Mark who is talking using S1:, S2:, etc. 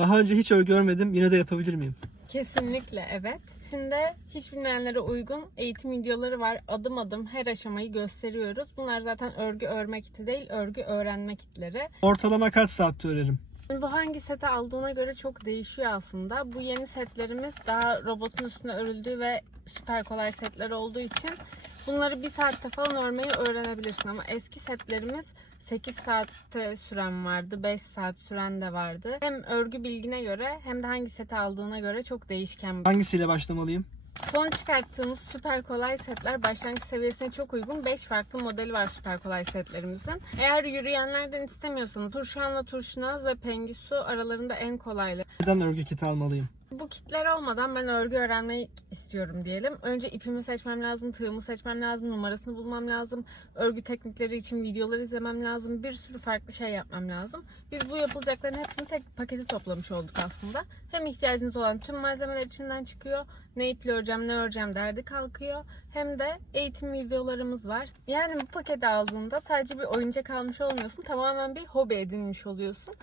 S1: Daha önce hiç örgü örmedim. Yine de yapabilir miyim?
S2: Kesinlikle evet. Şimdi hiç bilmeyenlere uygun eğitim videoları var. Adım adım her aşamayı gösteriyoruz. Bunlar zaten örgü örme kiti değil, örgü öğrenme kitleri.
S1: Ortalama kaç saatte örerim?
S2: Bu hangi sete aldığına göre çok değişiyor aslında. Bu yeni setlerimiz daha robotun üstüne örüldüğü ve süper kolay setler olduğu için bunları bir saatte falan örmeyi öğrenebilirsin. Ama eski setlerimiz 8 saatte süren vardı, 5 saat süren de vardı. Hem örgü bilgine göre hem de hangi seti aldığına göre çok değişken.
S1: Hangisiyle başlamalıyım?
S2: Son çıkarttığımız süper kolay setler başlangıç seviyesine çok uygun. 5 farklı modeli var süper kolay setlerimizin. Eğer yürüyenlerden istemiyorsanız Turşanla Turşunaz ve Pengisu aralarında en kolaylı.
S1: Neden örgü kiti almalıyım?
S2: Bu kitler olmadan ben örgü öğrenmeyi istiyorum diyelim. Önce ipimi seçmem lazım, tığımı seçmem lazım, numarasını bulmam lazım. Örgü teknikleri için videolar izlemem lazım. Bir sürü farklı şey yapmam lazım. Biz bu yapılacakların hepsini tek paketi toplamış olduk aslında. Hem ihtiyacınız olan tüm malzemeler içinden çıkıyor. Ne iple öreceğim, ne öreceğim derdi kalkıyor. Hem de eğitim videolarımız var. Yani bu paketi aldığında sadece bir oyuncak almış olmuyorsun. Tamamen bir hobi edinmiş oluyorsun.